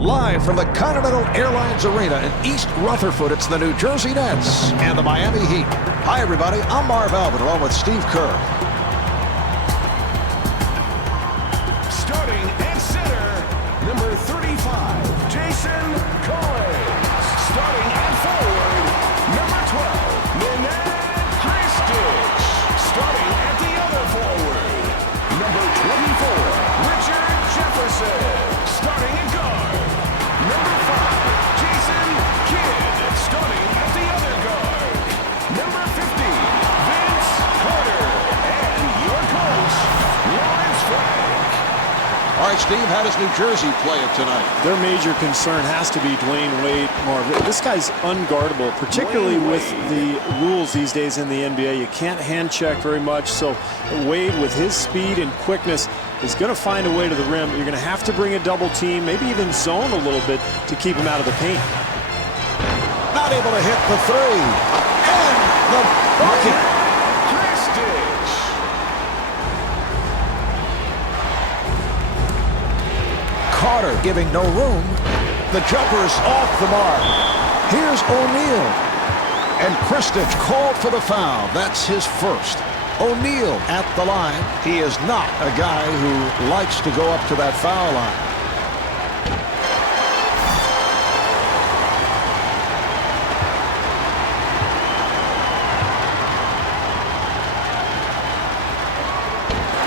Live from the Continental Airlines Arena in East Rutherford, it's the New Jersey Nets and the Miami Heat. Hi, everybody. I'm Marv Albin, along with Steve Kerr. Starting at center, number 35, Jason Collins. Starting at forward, number 12, Nanette Christich. Starting at the other forward, number 24, Richard Jefferson. Starting at guard, number 5, Jason Kidd. Starting at the other guard, number 50, Vince Carter. And your coach, Lawrence Frank. All right, Steve, how does New Jersey play it tonight? Their major concern has to be Dwayne Wade, Marv. This guy's unguardable, particularly with the rules these days in the NBA. You can't hand check very much, so Wade, with his speed and quickness, is going to find a way to the rim. You're going to have to bring a double team, maybe even zone a little bit to keep him out of the paint. Not able to hit the three. And the bucket. Christich. Carter giving no room. The jumper's off the mark. Here's O'Neal. And Christich called for the foul. That's his first. O'Neal at the line. He is not a guy who likes to go up to that foul line.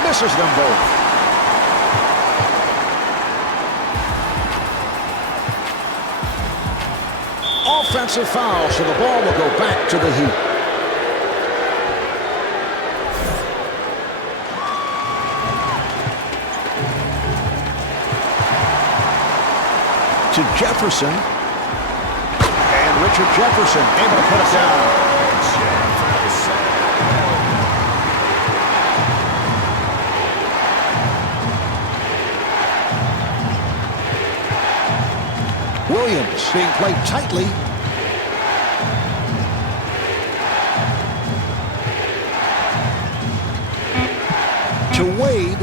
Misses them both. Offensive foul, so the ball will go back to the Heat. To Jefferson. And Richard Jefferson able to put it down. Williams being played tightly. To Wade.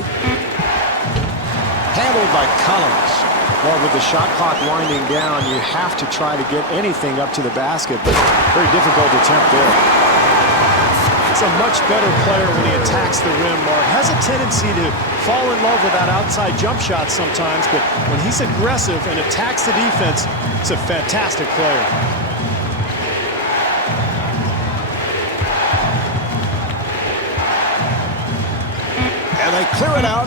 Handled by Collins. Well, with the shot clock winding down, you have to try to get anything up to the basket, but very difficult attempt there. He's a much better player when he attacks the rim, Mark. Has a tendency to fall in love with that outside jump shot sometimes, but when he's aggressive and attacks the defense, he's a fantastic player. And they clear it out.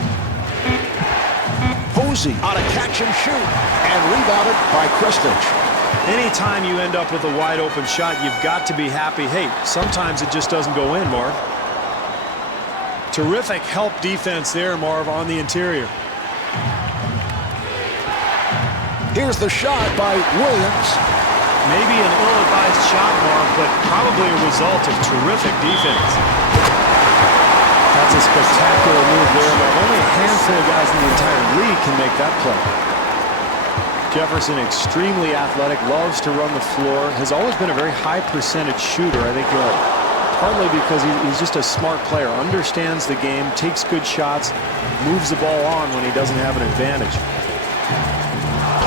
On a catch and shoot, and rebounded by Christich. Anytime you end up with a wide open shot, you've got to be happy. Hey, sometimes it just doesn't go in, Marv. Terrific help defense there, Marv, on the interior. Here's the shot by Williams. Maybe an ill-advised shot, Marv, but probably a result of terrific defense. That's a spectacular move there, but only a handful of guys in the entire league can make that play. Jefferson, extremely athletic, loves to run the floor, has always been a very high percentage shooter. I think partly because he's just a smart player, understands the game, takes good shots, moves the ball on when he doesn't have an advantage.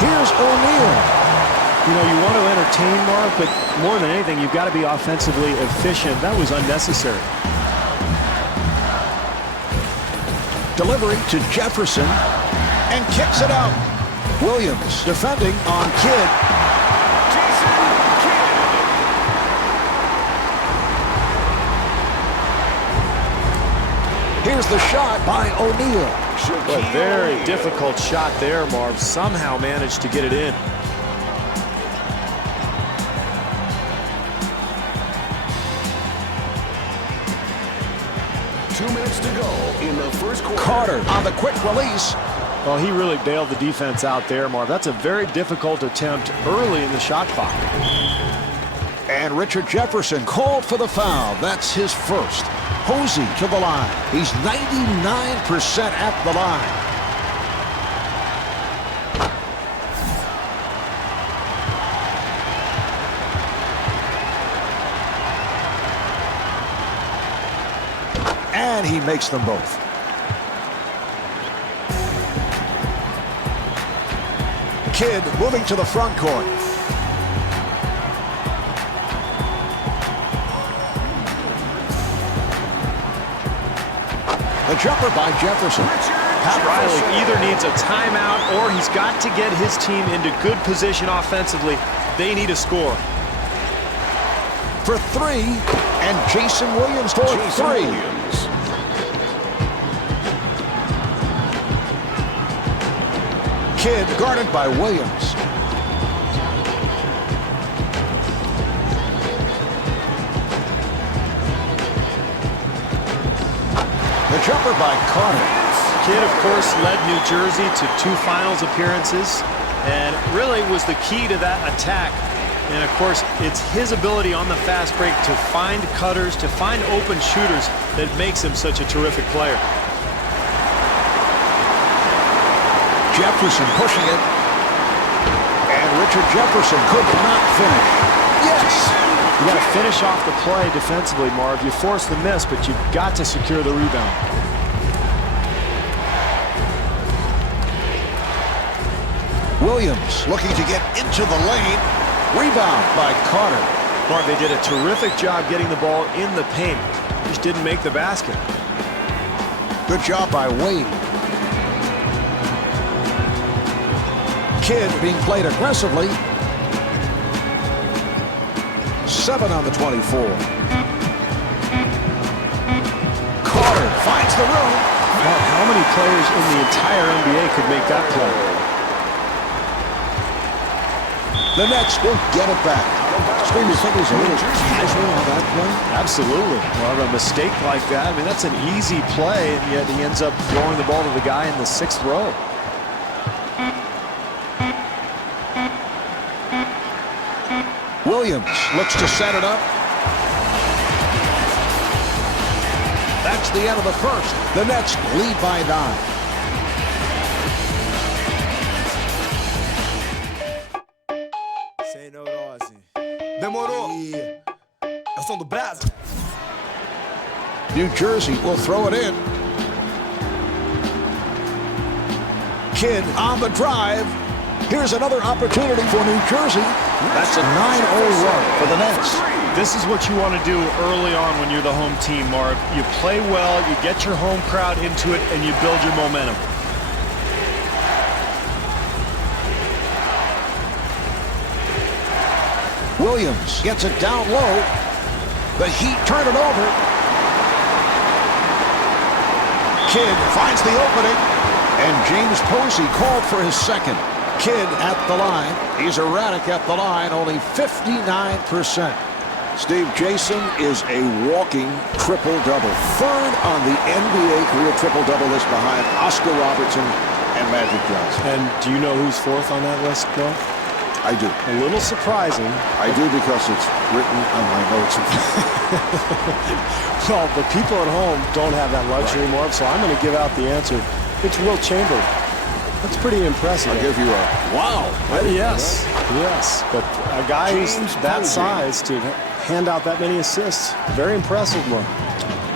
Here's O'Neal. You know, you want to entertain, Mark, but more than anything, you've got to be offensively efficient. That was unnecessary. Delivery to Jefferson, and kicks it out. Williams defending on Kidd. Jason Kidd. Here's the shot by O'Neal. A very difficult shot there, Marv. Somehow managed to get it in. To go in the first quarter. Carter on the quick release. Well, he really bailed the defense out there, Marv. That's a very difficult attempt early in the shot clock. And Richard Jefferson called for the foul. That's his first. Posey to the line. He's 99% at the line. And he makes them both. Kidd moving to the front court. The jumper by Jefferson. Riley either needs a timeout or he's got to get his team into good position offensively. They need a score. For three, and Jason Williams for three. Kidd guarded by Williams. The jumper by Carter. Kidd, of course, led New Jersey to 2 finals appearances and really was the key to that attack. And, of course, it's his ability on the fast break to find cutters, to find open shooters that makes him such a terrific player. Jefferson pushing it. And Richard Jefferson could not finish. Yes! You got to finish off the play defensively, Marv. You force the miss, but you've got to secure the rebound. Williams looking to get into the lane. Rebound by Carter. Marv, they did a terrific job getting the ball in the paint. Just didn't make the basket. Good job by Wade. Kidd being played aggressively. 7 on the 24. Carter finds the room. Well, how many players in the entire NBA could make that play? The Nets will get it back. Steve, you think he's a little casual on that play? Absolutely. Well, a mistake like that, I mean, that's an easy play, and yet he ends up throwing the ball to the guy in the 6th row. Williams looks to set it up. That's the end of the first. The Nets lead by 9. Demorou. É o som do Brasil. New Jersey will throw it in. Kidd on the drive. Here's another opportunity for New Jersey. That's a 9-0 run for the Nets. This is what you want to do early on when you're the home team, Marv. You play well, you get your home crowd into it, and you build your momentum. Williams gets it down low. The Heat turn it over. Kidd finds the opening, and James Posey called for his second. Kidd at the line. He's erratic at the line, only 59%. Steve, Jason is a walking triple-double. 3rd on the NBA career triple-double list behind Oscar Robertson and Magic Johnson. And do you know who's 4th on that list, Bill? I do. A little surprising. I do because it's written on my notes. Well, the people at home don't have that luxury, right, Marv, so I'm going to give out the answer. It's Will Chamberlain. That's pretty impressive. I'll give you a wow. Yes, yes. But a guy who's that size to hand out that many assists, very impressive, Marv.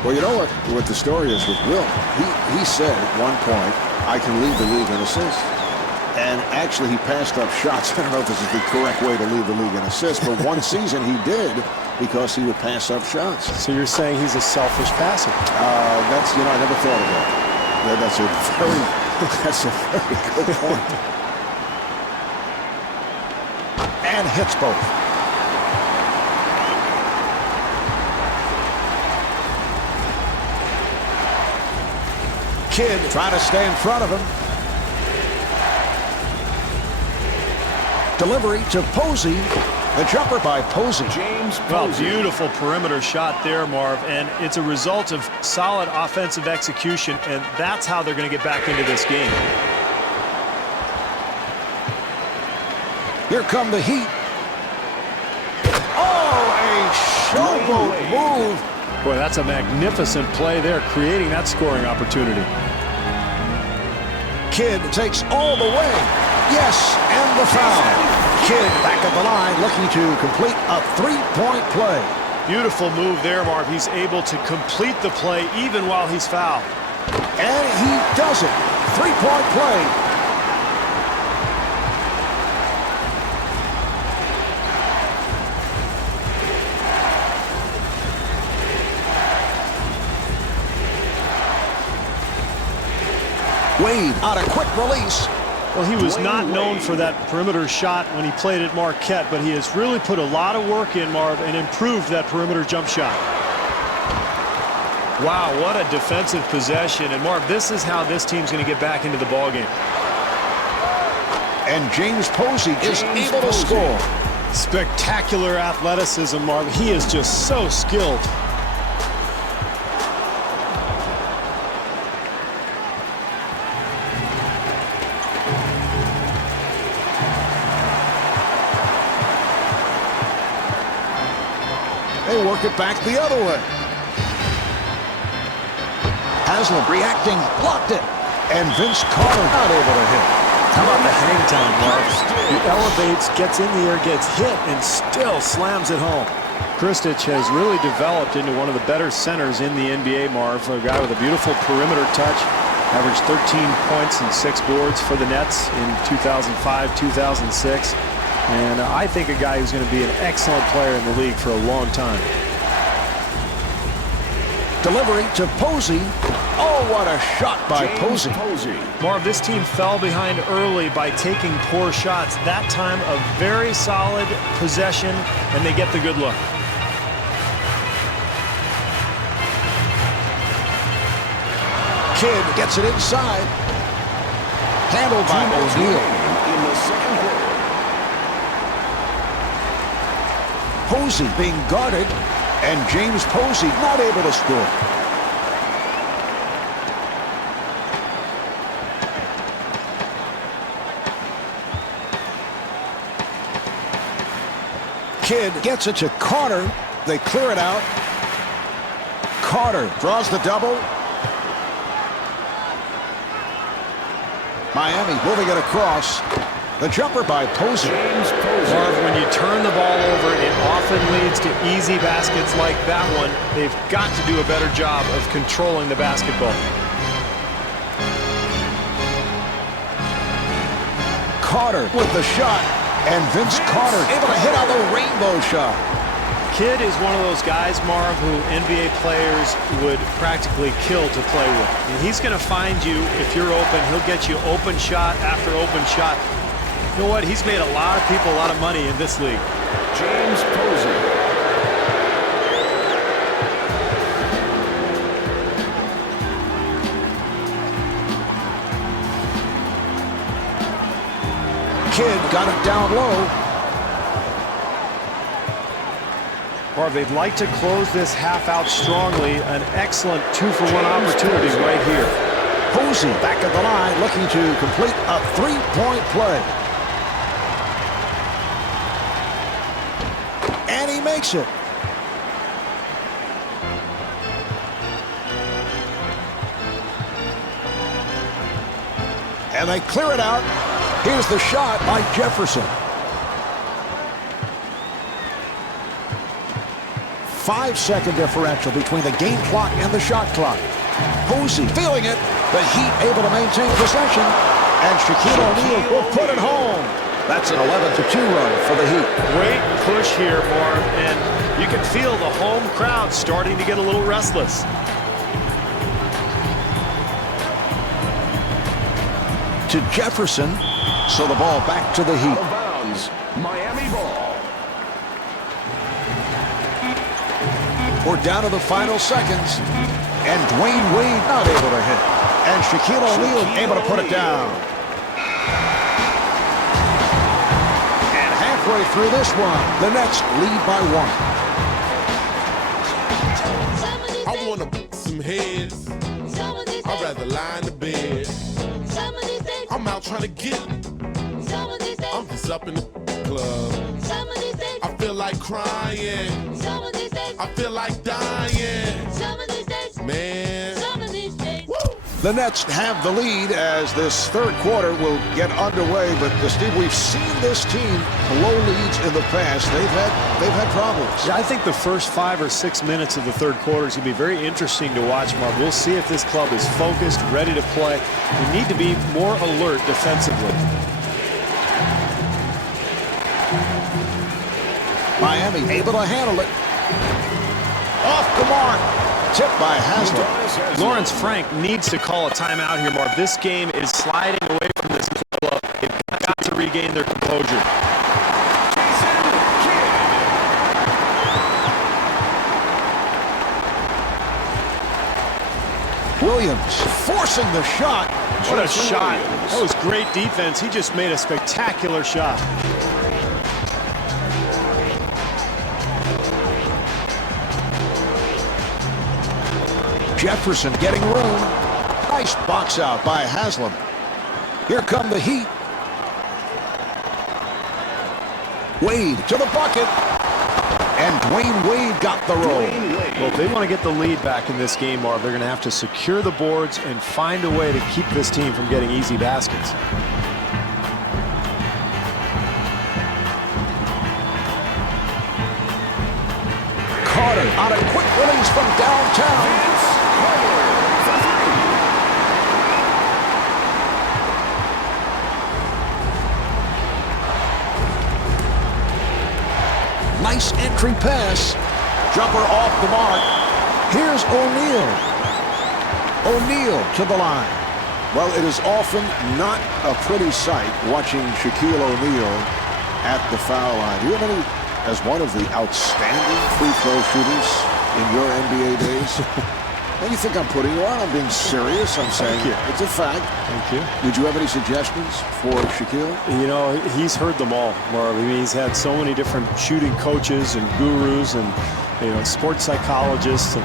Well, you know what the story is with Will? He said at one point, I can lead the league in assists. And actually, he passed up shots. I don't know if this is the correct way to lead the league in assists, but one season he did because he would pass up shots. So you're saying he's a selfish passer? That's, I never thought of that. That's a very good point. And hits both. Kidd trying to stay in front of him. Delivery to Posey. The jumper by Posey. James Posey. Well, beautiful perimeter shot there, Marv, and it's a result of solid offensive execution, and that's how they're going to get back into this game. Here come the Heat. Oh, a showboat move. Boy, that's a magnificent play there, creating that scoring opportunity. Kidd takes all the way. Yes, and the foul. Kidd back at the line looking to complete a three-point play. Beautiful move there, Marv. He's able to complete the play even while he's fouled. And he does it. Three-point play. Wade on a quick release. Well, he was not known for that perimeter shot when he played at Marquette, but he has really put a lot of work in, Marv, and improved that perimeter jump shot. Wow, what a defensive possession. And, Marv, this is how this team's going to get back into the ballgame. And James Posey is able to score. Spectacular athleticism, Marv. He is just so skilled. They work it back the other way. Haslam reacting, blocked it. And Vince Carter not able to hit. How about the hang time, Marv? He elevates, gets in the air, gets hit, and still slams it home. Kristich has really developed into one of the better centers in the NBA, Marv. A guy with a beautiful perimeter touch. Averaged 13 points and 6 boards for the Nets in 2005, 2006. And I think a guy who's going to be an excellent player in the league for a long time. Delivery to Posey. Oh, what a shot by Posey. Marv, this team fell behind early by taking poor shots. That time, a very solid possession, and they get the good look. Kidd gets it inside. Handled by O'Neal. In the second quarter. Posey being guarded, and James Posey not able to score. Kidd gets it to Carter. They clear it out. Carter draws the double. Miami moving it across. The jumper by Posey. Marv, when you turn the ball over, it often leads to easy baskets like that one. They've got to do a better job of controlling the basketball. Carter with the shot, and Vince Carter able to hit on the rainbow shot. Kidd is one of those guys, Marv, who NBA players would practically kill to play with. And he's going to find you if you're open. He'll get you open shot after open shot. You know what? He's made a lot of people a lot of money in this league. James Posey. Kidd got it down low. Marv, they'd like to close this half out strongly. An excellent 2-for-1 opportunity right here. Posey back at the line looking to complete a three-point play. And he makes it. And they clear it out. Here's the shot by Jefferson. 5-second differential between the game clock and the shot clock. Posey feeling it. The Heat able to maintain possession. And Shaquille O'Neal will put it home. That's an 11-2 run for the Heat. Great push here, Marv, and you can feel the home crowd starting to get a little restless. To Jefferson. So the ball back to the Heat. Out of bounds. Miami ball. We're down to the final seconds. And Dwayne Wade not able to hit. And Shaquille O'Neal able to put it down. And halfway through this one, the Nets lead by 1. I wanna put some heads. I'd rather lie in the bed. I'm out trying to get it. I'm just up in the club. I feel like crying. I feel like dying. Man. Woo! The Nets have the lead as this third quarter will get underway. But Steve, we've seen this team blow leads in the past. They've had problems. Yeah, I think the first 5 or 6 minutes of the third quarter is going to be very interesting to watch, Marv. We'll see if this club is focused, ready to play. They need to be more alert defensively. Miami able to handle it. Off the mark. tip by Haslam. Lawrence Frank needs to call a timeout here, Marv. This game is sliding away from this club. They've got to regain their composure. Williams forcing the shot. What a shot. That was great defense. He just made a spectacular shot. Jefferson getting room. Nice box out by Haslam. Here come the Heat. Wade to the bucket. And Dwayne Wade got the roll. Well, if they want to get the lead back in this game, Marv, they're going to have to secure the boards and find a way to keep this team from getting easy baskets. Carter on a quick release from downtown. Nice entry pass. Jumper off the mark. Here's O'Neal. O'Neal to the line. Well, it is often not a pretty sight watching Shaquille O'Neal at the foul line. Do you have any, as one of the outstanding free throw shooters in your NBA days? And you think I'm putting you on? I'm being serious. I'm saying it's a fact. Thank you. Did you have any suggestions for Shaquille? You know, he's heard them all, Marv. I mean, he's had so many different shooting coaches and gurus and, you know, sports psychologists. And,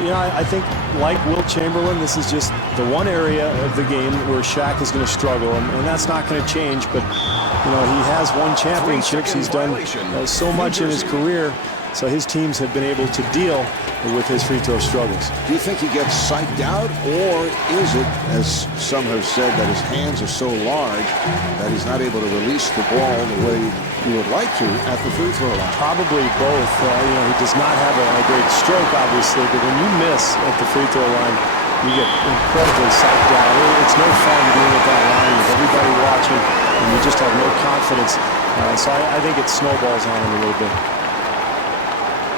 you know, I think, like Wilt Chamberlain, this is just the one area of the game where Shaq is going to struggle, and that's not going to change. But, you know, he has won championships. He's done so much in his career. So his teams have been able to deal with his free throw struggles. Do you think he gets psyched out, or is it, as some have said, that his hands are so large that he's not able to release the ball the way he would like to at the free throw line? Probably both. You know, he does not have a great stroke, obviously, but when you miss at the free throw line, you get incredibly psyched out. It's no fun being at that line with everybody watching, and you just have no confidence. So I think it snowballs on him a little bit.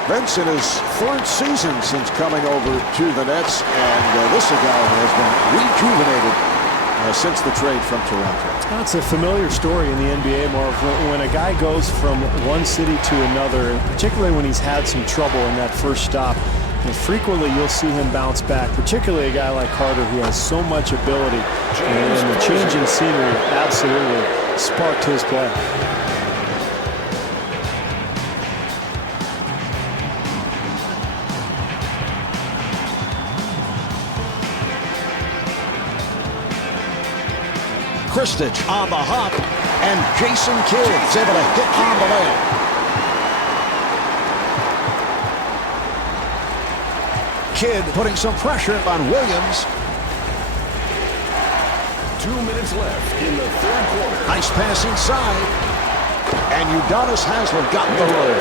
Benson is third season since coming over to the Nets, and this guy has been rejuvenated since the trade from Toronto. That's a familiar story in the NBA, Marv. When a guy goes from one city to another, particularly when he's had some trouble in that first stop, and frequently you'll see him bounce back, particularly a guy like Carter who has so much ability, and the change in scenery absolutely sparked his play. Kristich on the hop, and Jason Kidd is able to hit on the layup. Kidd putting some pressure on Williams. 2 minutes left in the third quarter. Nice pass inside, and Udonis Haslem got the roll.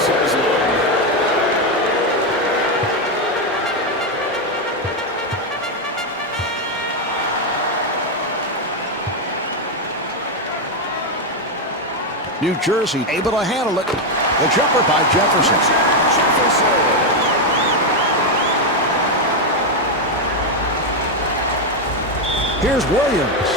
New Jersey able to handle it. The jumper by Jefferson. Here's Williams.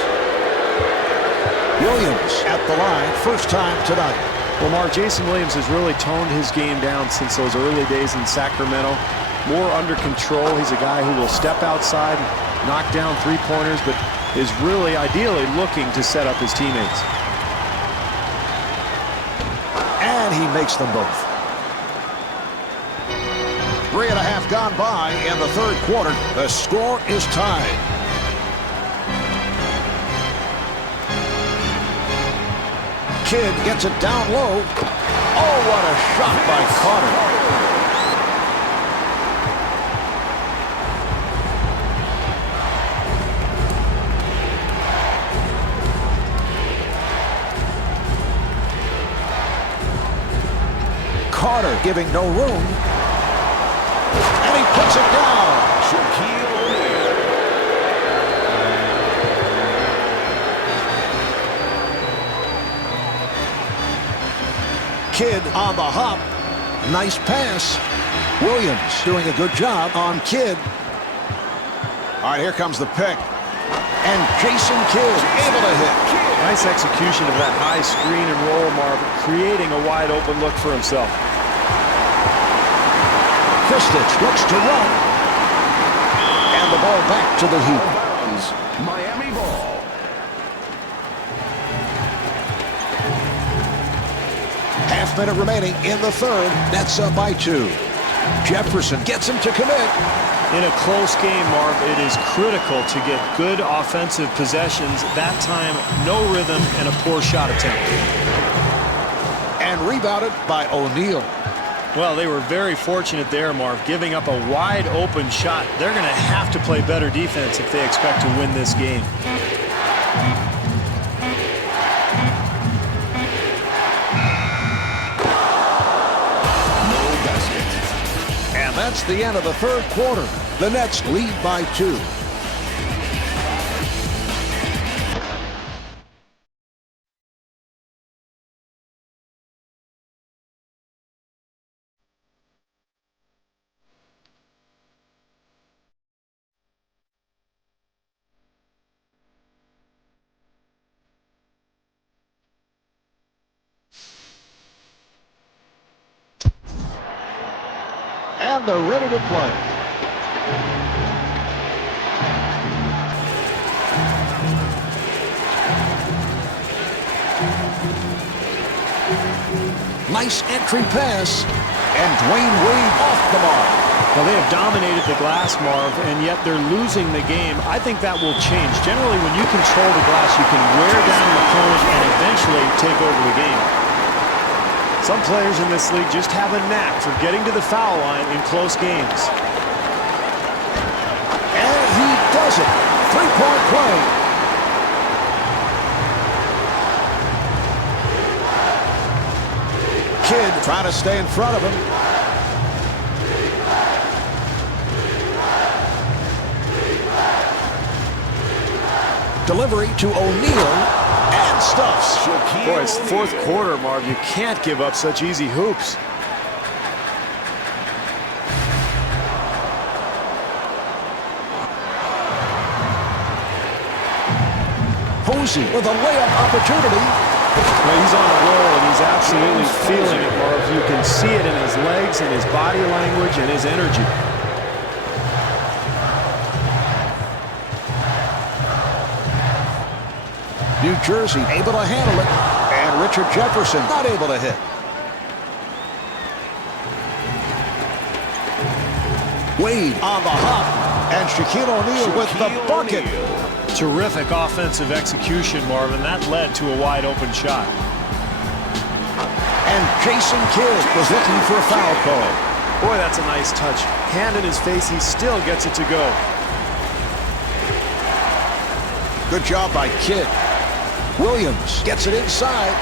Williams at the line, first time tonight. Well, Mark, Jason Williams has really toned his game down since those early days in Sacramento. More under control. He's a guy who will step outside, knock down three-pointers, but is really ideally looking to set up his teammates. And he makes them both. 3.5 gone by in the third quarter. The score is tied. Kidd gets it down low. Oh, what a shot by Carter. Carter giving no room, and he puts it down. Shaquille O'Neal. Kidd on the hop. Nice pass. Williams doing a good job on Kidd. All right, here comes the pick. And Jason Kidd able to hit. Nice execution of that high screen and roll, Marvin, creating a wide open look for himself. Kristich looks to run. And the ball back to the Heat. Miami ball. Half minute remaining in the third. Nets up by 2. Jefferson gets him to commit. In a close game, Marv, it is critical to get good offensive possessions. That time, no rhythm and a poor shot attempt. And rebounded by O'Neal. Well, they were very fortunate there, Marv, giving up a wide open shot. They're going to have to play better defense if they expect to win this game. And that's the end of the third quarter. The Nets lead by 2. And they're ready to play. Nice entry pass. And Dwayne Wade off the mark. Well, they have dominated the glass, Marv, and yet they're losing the game. I think that will change. Generally, when you control the glass, you can wear down an opponent and eventually take over the game. Some players in this league just have a knack for getting to the foul line in close games. And he does it. Three-point play. Kidd trying to stay in front of him. Delivery to O'Neal. And stuffs. Boy, it's fourth quarter, Marv. You can't give up such easy hoops. Posey with a layup opportunity. Well, he's on a roll, and he's absolutely feeling it, Marv. You can see it in his legs and his body language and his energy. New Jersey able to handle it. And Richard Jefferson not able to hit. Wade on the hop. And Shaquille O'Neal with the bucket. Terrific offensive execution, Marvin. That led to a wide open shot. And Jason Kidd was looking for a foul call. Boy, that's a nice touch. Hand in his face, he still gets it to go. Good job by Kidd. Williams gets it inside.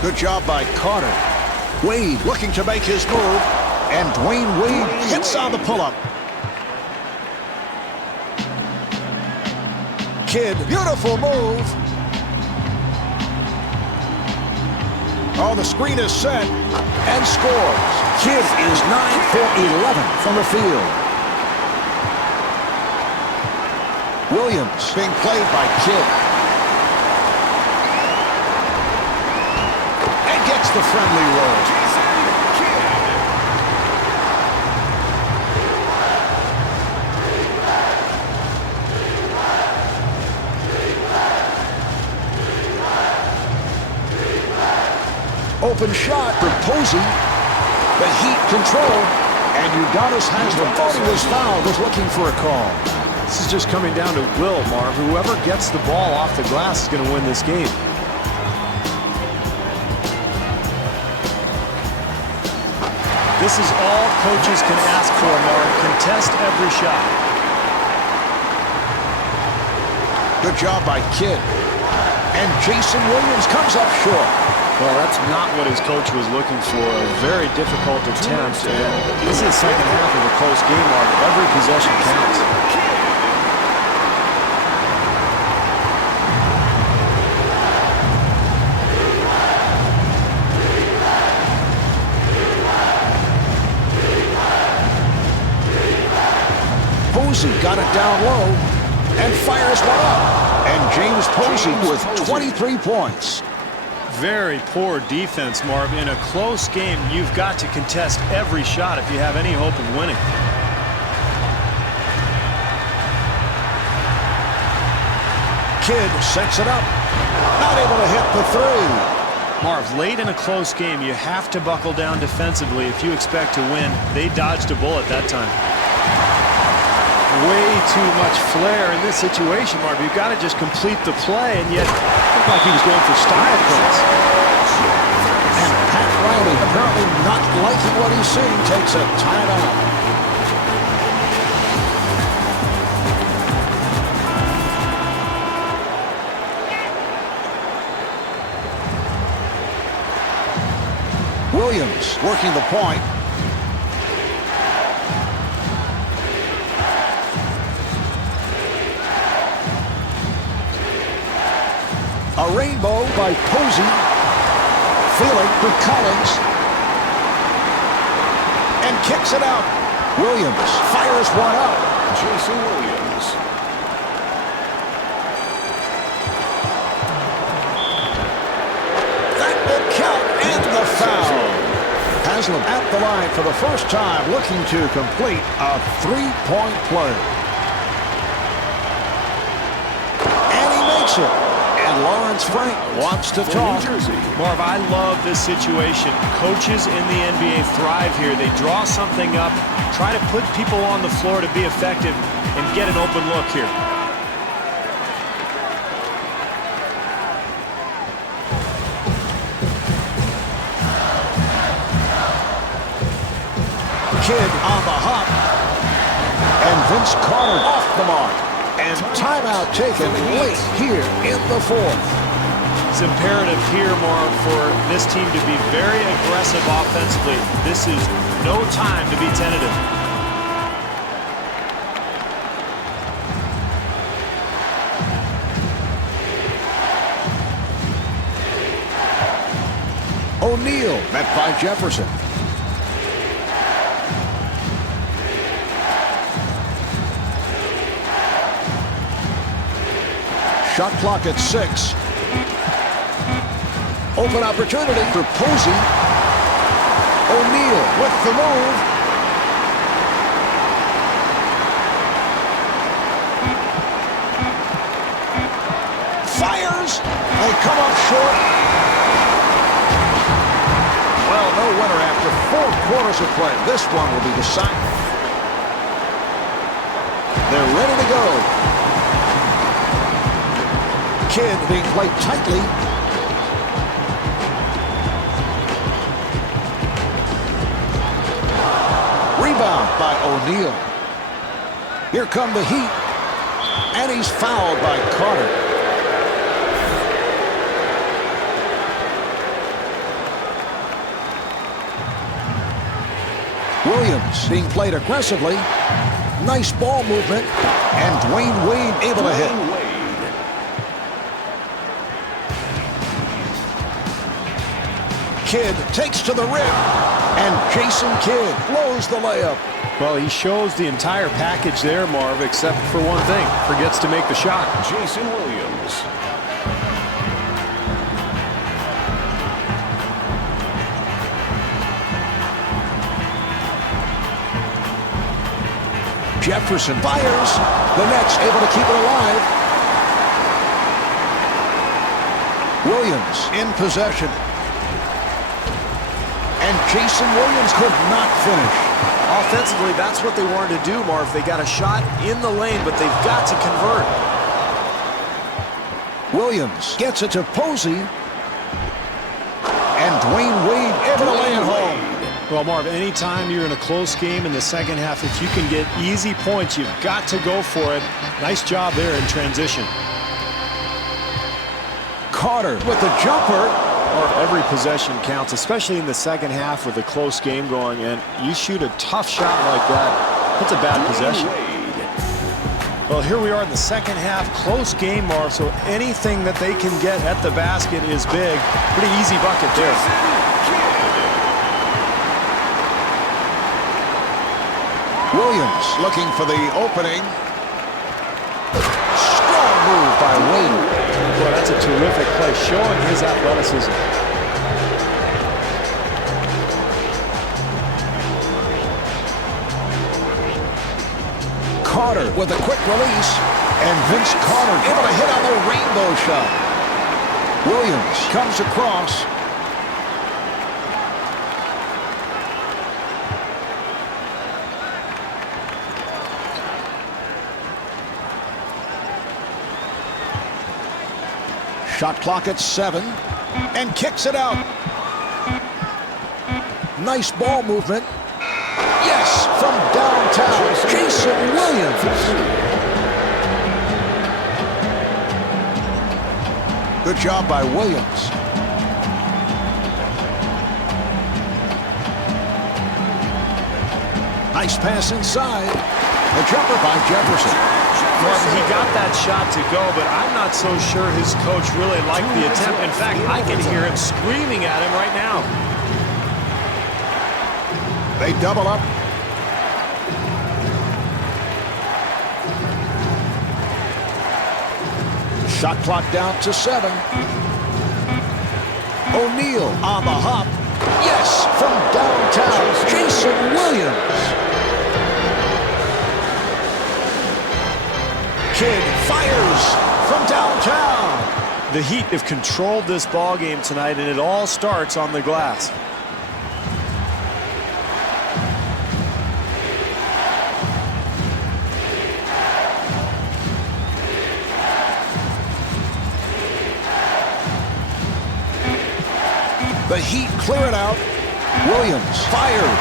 Good job by Carter. Wade looking to make his move. And Dwayne Wade hits on the pull-up. Kidd, beautiful move. Oh, the screen is set. And scores. Kidd is 9 for 11 from the field. Williams being played by Kidd. The friendly roll. Open shot for Posey. The Heat control. And Udonis Haslem thought he was fouled, was looking for a call. This is just coming down to will, Marv. Whoever gets the ball off the glass is going to win this game. This is all coaches can ask for, Marv. Contest every shot. Good job by Kidd. And Jason Williams comes up short. Well, that's not what his coach was looking for. A very difficult attempt. And this is the second half of a close game, Marv. Every possession counts. Posey got it down low and fires one up. And James Posey with 23 points. Very poor defense, Marv. In a close game, you've got to contest every shot if you have any hope of winning. Kidd sets it up. Not able to hit the three. Marv, late in a close game, you have to buckle down defensively if you expect to win. They dodged a bullet that time. Way too much flair in this situation, Marv. You've got to just complete the play, and yet it looked like he was going for style points. And Pat Riley, apparently not liking what he's seeing, takes a timeout. Williams working the point. A rainbow by Posey. Feeling with Collins. And kicks it out. Williams fires one up. Jason Williams. That will count, and the foul. Haslam at the line for the first time, looking to complete a three-point play. And he makes it. And Lawrence Frank wants to talk. Marv, I love this situation. Coaches in the NBA thrive here. They draw something up, try to put people on the floor to be effective, and get an open look here. Kidd on the hop. And Vince Carter off the mark. And timeout taken late here in the fourth. It's imperative here, Marv, for this team to be very aggressive offensively. This is no time to be tentative. O'Neal met by Jefferson. Shot clock at 6. Open opportunity for Posey. O'Neal with the move. Fires. They come up short. Well, no winner after 4 quarters of play. This one will be decided. They're ready to go. Kidd being played tightly. Rebound by O'Neal. Here come the Heat. And he's fouled by Carter. Williams being played aggressively. Nice ball movement. And Dwayne Wade able to hit. Kidd takes to the rim, and Jason Kidd blows the layup. Well, he shows the entire package there, Marv, except for one thing. Forgets to make the shot. Jason Williams. Jefferson fires. The Nets able to keep it alive. Williams in possession. And Jason Williams could not finish. Offensively, that's what they wanted to do, Marv. They got a shot in the lane, but they've got to convert. Williams gets it to Posey. And Dwayne Wade able to lay it home. Well, Marv, anytime you're in a close game in the second half, if you can get easy points, you've got to go for it. Nice job there in transition. Carter with the jumper. Every possession counts, especially in the second half with a close game going, and you shoot a tough shot like that, that's a bad possession. Well, here we are in the second half, close game, Marv, so anything that they can get at the basket is big. Pretty easy bucket there. Williams looking for the opening. Strong move by Wade. Well, that's a terrific play, showing his athleticism. Carter with a quick release. And Vince Carter able to hit on the rainbow shot. Williams comes across. Shot clock at 7. And kicks it out. Nice ball movement. Yes, from downtown, Jason Williams. Good job by Williams. Nice pass inside. The jumper by Jefferson. Well, he got that shot to go, but I'm not so sure his coach really liked the attempt. In fact, I can hear him screaming at him right now. They double up. Shot clock down to 7. O'Neal on the hop. Yes, from downtown, Jason Williams. Kidd fires from downtown. The Heat have controlled this ball game tonight, and it all starts on the glass. The Heat clear it out. Williams fires.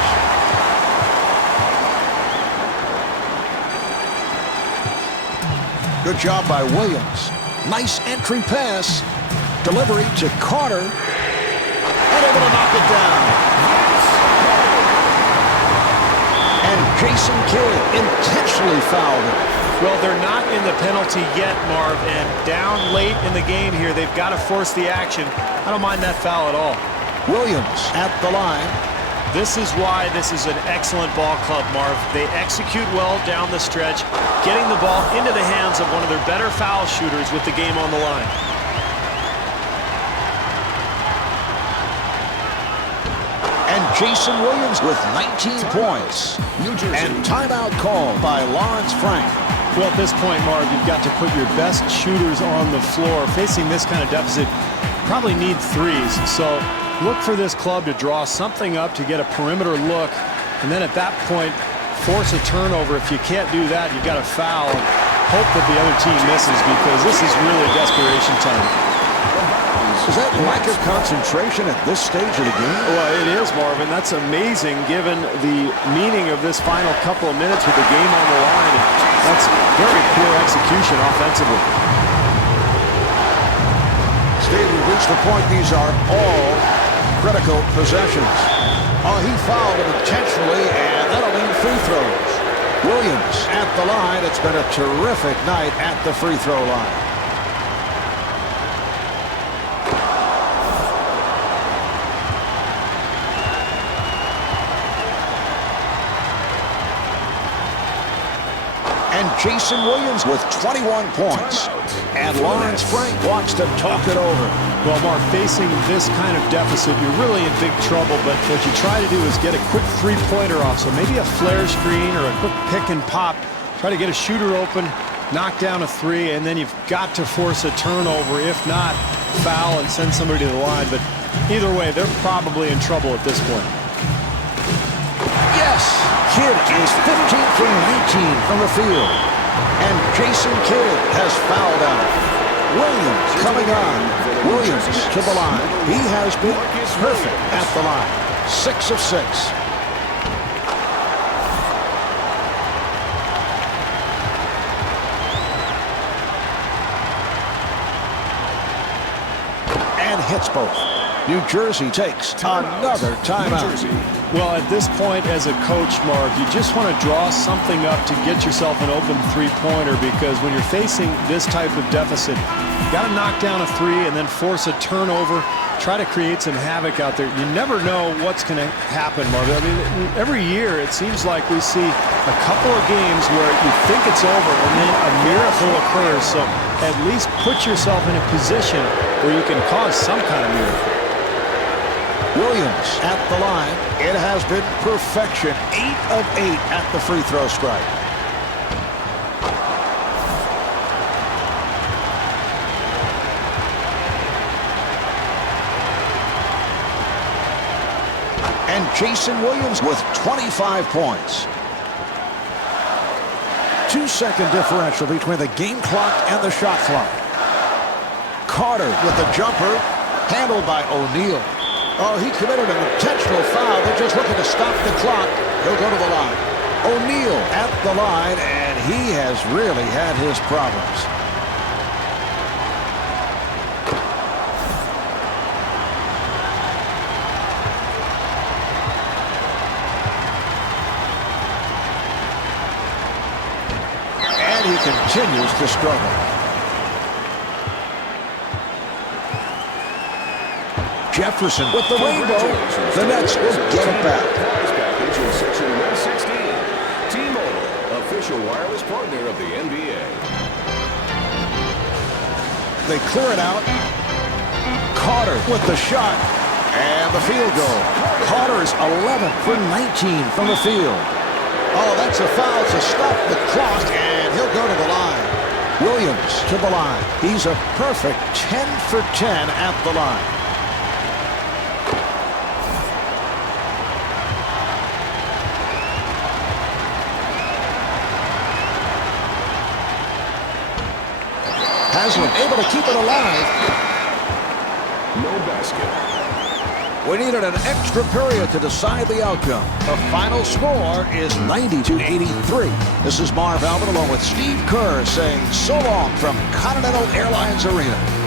Good job by Williams. Nice entry pass. Delivery to Carter. And able to knock it down. And Jason Kidd intentionally fouled him. Well, they're not in the penalty yet, Marv, and down late in the game here, they've got to force the action. I don't mind that foul at all. Williams at the line. This is why this is an excellent ball club, Marv. They execute well down the stretch, getting the ball into the hands of one of their better foul shooters with the game on the line. And Jason Williams with 19 points. And timeout call by Lawrence Frank. Well, at this point, Marv, you've got to put your best shooters on the floor. Facing this kind of deficit, probably need threes. So look for this club to draw something up to get a perimeter look. And then at that point, force a turnover. If you can't do that, you've got to foul and hope that the other team misses, because this is really desperation time. Is that lack of concentration at this stage of the game? Well, it is, Marvin. That's amazing given the meaning of this final couple of minutes with the game on the line. That's very poor execution offensively. Steve, we've reached the point. These are all critical possessions. Oh, he fouled him intentionally, and that'll mean free throws. Williams at the line. It's been a terrific night at the free throw line. And Jason Williams with 21 points. And Lawrence Frank wants to talk it over. Well, Mark, facing this kind of deficit, you're really in big trouble, but what you try to do is get a quick three-pointer off. So maybe a flare screen or a quick pick and pop. Try to get a shooter open, knock down a three, and then you've got to force a turnover. If not, foul and send somebody to the line. But either way, they're probably in trouble at this point. Yes, Kidd is 15 for 19 from the field. And Jason Kidd has fouled out. Williams coming on. Williams to the line. He has been perfect at the line. 6 of 6. And hits both. New Jersey takes another timeout. Well, at this point as a coach, Mark, you just want to draw something up to get yourself an open three-pointer, because when you're facing this type of deficit, Got to knock down a three and then force a turnover. Try to create some havoc out there. You never know what's going to happen, Marvin. I mean, every year it seems like we see a couple of games where you think it's over and then a miracle occurs. So at least put yourself in a position where you can cause some kind of miracle. Williams at the line. It has been perfection. 8 of 8 at the free throw stripe. And Jason Williams with 25 points. 2-second differential between the game clock and the shot clock. Carter with the jumper, handled by O'Neal. Oh, he committed an intentional foul. They're just looking to stop the clock. He'll go to the line. O'Neal at the line, and he has really had his problems. And he continues to struggle. Jefferson with the rainbow. The Nets will get it back. Package in section 116. T-Mobile, official wireless partner of the NBA. They clear it out. Carter with the shot. And the field goal. Carter is 11 for 19 from the field. Oh, that's a foul to stop the clock, and he'll go to the line. Williams to the line. He's a perfect 10 for 10 at the line. Haslam able to keep it alive. No basket. We needed an extra period to decide the outcome. The final score is 90-83. This is Marv Albert along with Steve Kerr saying so long from Continental Airlines Arena.